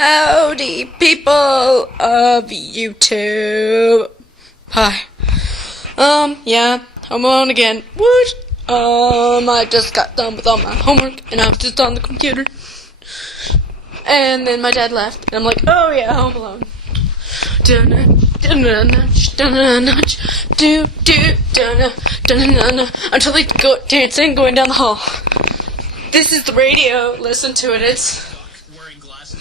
Howdy, people of YouTube. Hi. Yeah, I'm on again. What? I just got done with all my homework, and I was just on the computer. And then my dad left, and I'm like, oh yeah, Home Alone. Until they go dancing, going down the hall. This is the radio. Listen to it. It's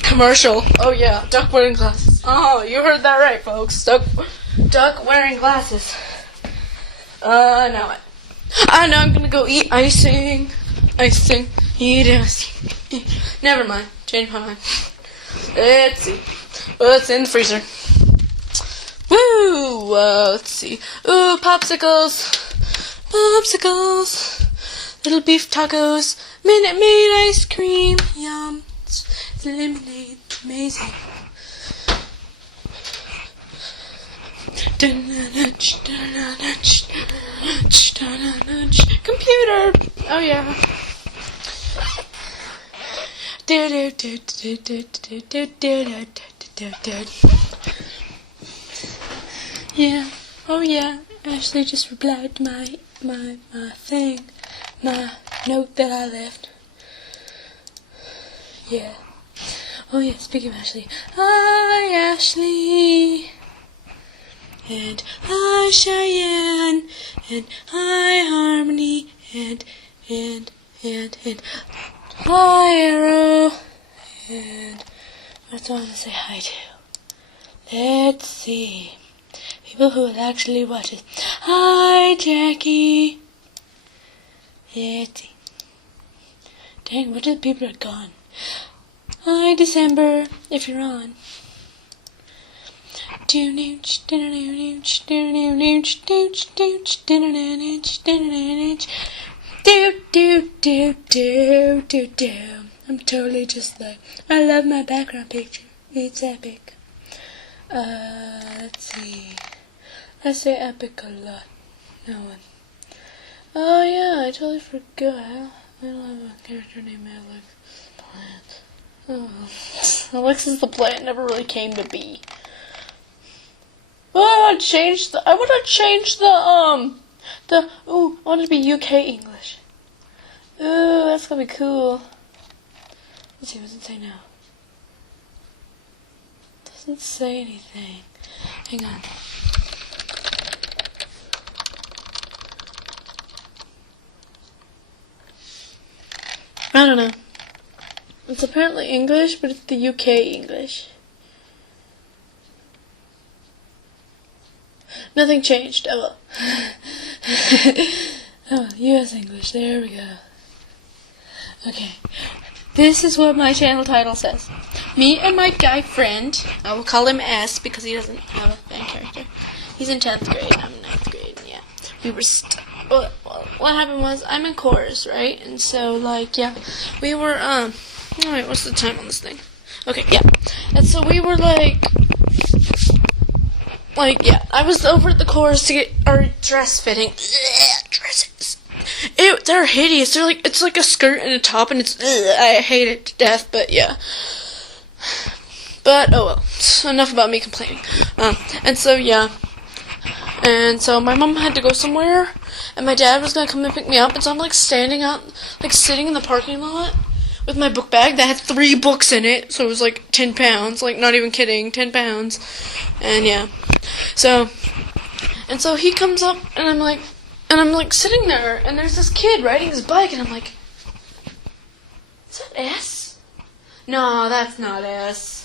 commercial. Oh yeah, duck wearing glasses. Oh, you heard that right, folks. Duck wearing glasses. I know I'm gonna go eat icing. Eat icing. Never mind. Change my mind. Let's see. What's in the freezer? Woo! Let's see. Ooh, popsicles. Little beef tacos. Minute Maid ice cream. Yum. Lemonade. Amazing. Computer. Oh yeah. Yeah. Oh yeah. Ashley just replied to my thing. My note that I left. Yeah. Oh yeah, speaking of Ashley. Hi Ashley. And hi Cheyenne. And hi Harmony. And hi Arrow. And that's what I want to say hi to. Let's see. People who will actually watch it. Hi Jackie. Let's see. Dang, what are the people that are gone? Hi December, if you're on. I'm totally just like, I love my background picture. It's epic. Let's see. I say epic a lot. No one. Oh yeah, I totally forgot. I don't have a character named Alex Plant. Oh. Alexis the Plant never really came to be. Oh, I want to change the I want it to be UK English. Ooh, that's gonna be cool. Let's see, what does it say now? Doesn't say anything. Hang on. I don't know. It's apparently English, but it's the UK English. Nothing changed. Oh well. Oh, US English. There we go. Okay. This is what my channel title says. Me and my guy friend, I will call him S because he doesn't have a fan character. He's in 10th grade, I'm in 9th grade, yeah. We were what happened was, I'm in chorus, right? And so, like, yeah, we were, alright, what's the time on this thing? Okay, yeah. And so we were, like, yeah, I was over at the chorus to get our dress fitting. Dresses. They're hideous. They're like, it's like a skirt and a top, and it's, I hate it to death, but yeah. But, oh well. Enough about me complaining. And so, yeah. And so my mom had to go somewhere, and my dad was gonna come and pick me up, and so I'm like standing out, like sitting in the parking lot with my book bag that had 3 books in it, so it was like 10 pounds, like not even kidding, 10 pounds. And yeah. So he comes up, and I'm like sitting there, and there's this kid riding his bike, and I'm like, is that S? No, that's not S.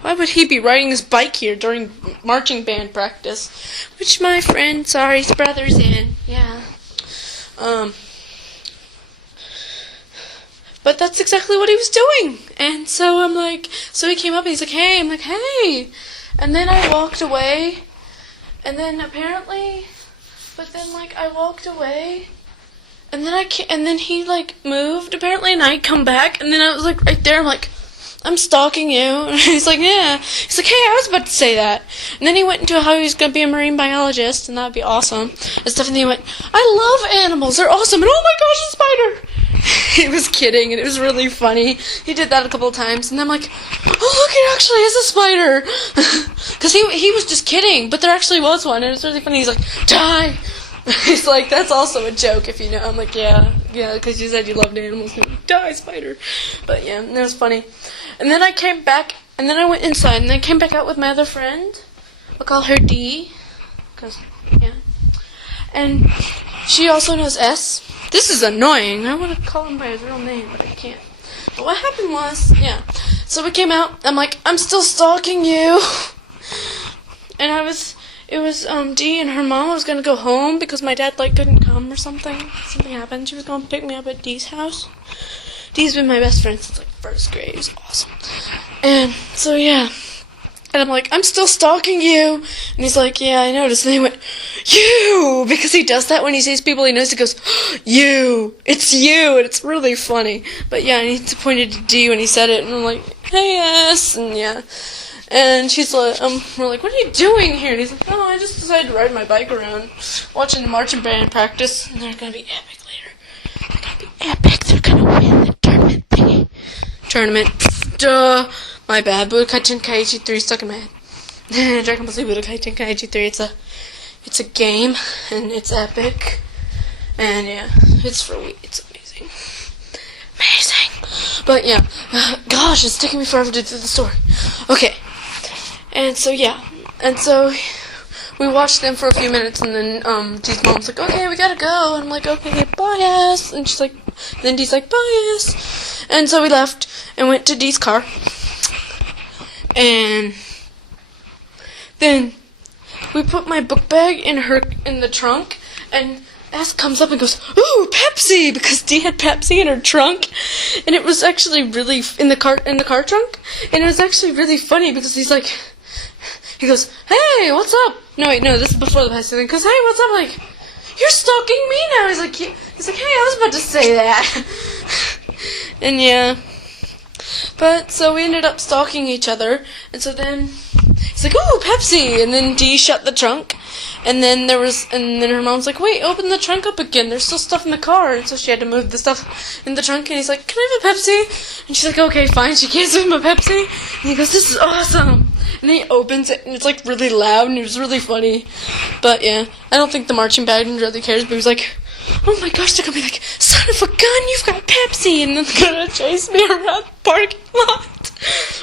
Why would he be riding his bike here during marching band practice? Which my friend, his brother's in. Yeah. But that's exactly what he was doing. And so so he came up and he's like, hey. I'm like, hey. And then I walked away. And then I walked away. And then he moved apparently, and I come back, and then I was like right there. I'm like, I'm stalking you. And he's like, yeah. He's like, hey, I was about to say that. And then he went into how he was going to be a marine biologist, and that would be awesome. And stuff. And then he went, I love animals. They're awesome. And oh my gosh, a spider. he was kidding, and it was really funny. He did that a couple of times, and I'm like, oh, look, it actually is a spider. Because he was just kidding, but there actually was one, and it was really funny. He's like, die. He's like, that's also a joke, if you know. I'm like, yeah, because you said you loved animals. Die, spider. But yeah, it was funny. And then I came back, and then I went inside, and then I came back out with my other friend. I'll call her D, because, yeah. And she also knows S. This is annoying. I want to call him by his real name, but I can't. But what happened was, yeah. So we came out. I'm like, I'm still stalking you. And it was Dee and her mom was gonna go home because my dad couldn't come or something. Something happened. She was gonna pick me up at Dee's house. Dee's been my best friend since first grade. It was awesome. And so yeah. And I'm like, I'm still stalking you. And he's like, yeah, I noticed. And he went, you! Because he does that when he sees people he knows. He goes, you! It's you! And it's really funny. But yeah, and he pointed to D when he said it. And I'm like, hey, yes! And yeah. And she's like, we're like, what are you doing here? And he's like, oh, I just decided to ride my bike around, watching the marching band practice. And they're going to be epic later. They're going to be epic. They're going to win the tournament thingy. Tournament. Duh. My bad. Budokai Tenkaichi 3 stuck in my head. Dragon Ball Z Budokai Tenkaichi 3. It's a game, and it's epic. And yeah, it's for Wii. It's amazing. Amazing. But yeah, gosh, it's taking me forever to do the story. Okay. And so yeah. And so we watched them for a few minutes, and then Dee's mom's like, okay, we gotta go. And I'm like, okay, bye, yes. And she's like, then Dee's like, bye, yes. And so we left and went to Dee's car. And then we put my book bag in the trunk, and S comes up and goes, ooh, Pepsi, because Dee had Pepsi in her trunk, and it was actually really in the car trunk, and it was actually really funny because he goes, hey, what's up? No, wait, no, this is before the Pepsi thing. Because, hey, what's up? I'm like, you're stalking me now. He's like, hey, I was about to say that. And yeah. But, so we ended up stalking each other, and so then he's like, ooh, Pepsi, and then Dee shut the trunk, and then her mom's like, wait, open the trunk up again, there's still stuff in the car, and so she had to move the stuff in the trunk, and he's like, can I have a Pepsi? And she's like, okay, fine, she gives him a Pepsi, and he goes, this is awesome, and he opens it, and it's really loud, and it was really funny, but yeah, I don't think the marching band really cares, but he was like, oh my gosh, they're gonna be like, son of a gun, you've got Pepsi, and then they're gonna chase me around the parking lot,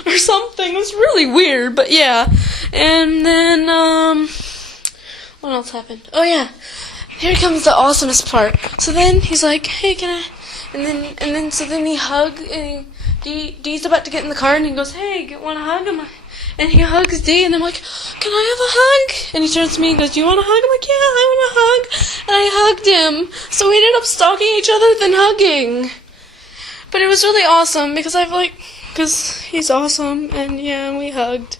or something. It was really weird, but yeah. And then, what else happened? Oh yeah, here comes the awesomest part. So then he's like, hey, can I, so then he hugged, and Dee's about to get in the car, and he goes, hey, wanna hug him? And he hugs Dee, and I'm like, can I have a hug? And he turns to me and goes, do you want a hug? I'm like, yeah, I want a hug. And I hugged him. So we ended up stalking each other, then hugging. But it was really awesome, because he's awesome, and yeah, we hugged.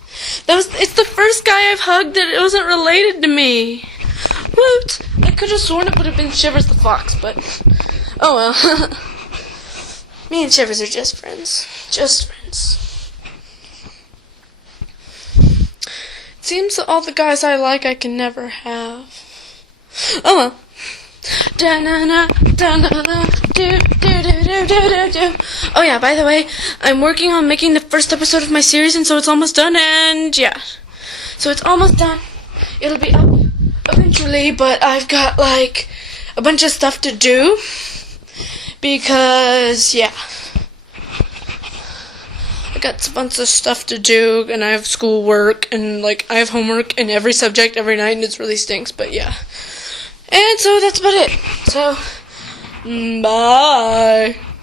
It's the first guy I've hugged that it wasn't related to me. Woot! I could have sworn it would have been Shivers the Fox, but, oh well. Me and Shivers are just friends. Just friends. Seems that all the guys I like I can never have. Oh well. Oh yeah, by the way, I'm working on making the first episode of my series, and so it's almost done, and yeah. So it's almost done. It'll be up eventually, but I've got a bunch of stuff to do. Because, yeah. I got a bunch of stuff to do, and I have schoolwork, and I have homework in every subject every night, and it really stinks, but yeah. And so that's about it. So, bye.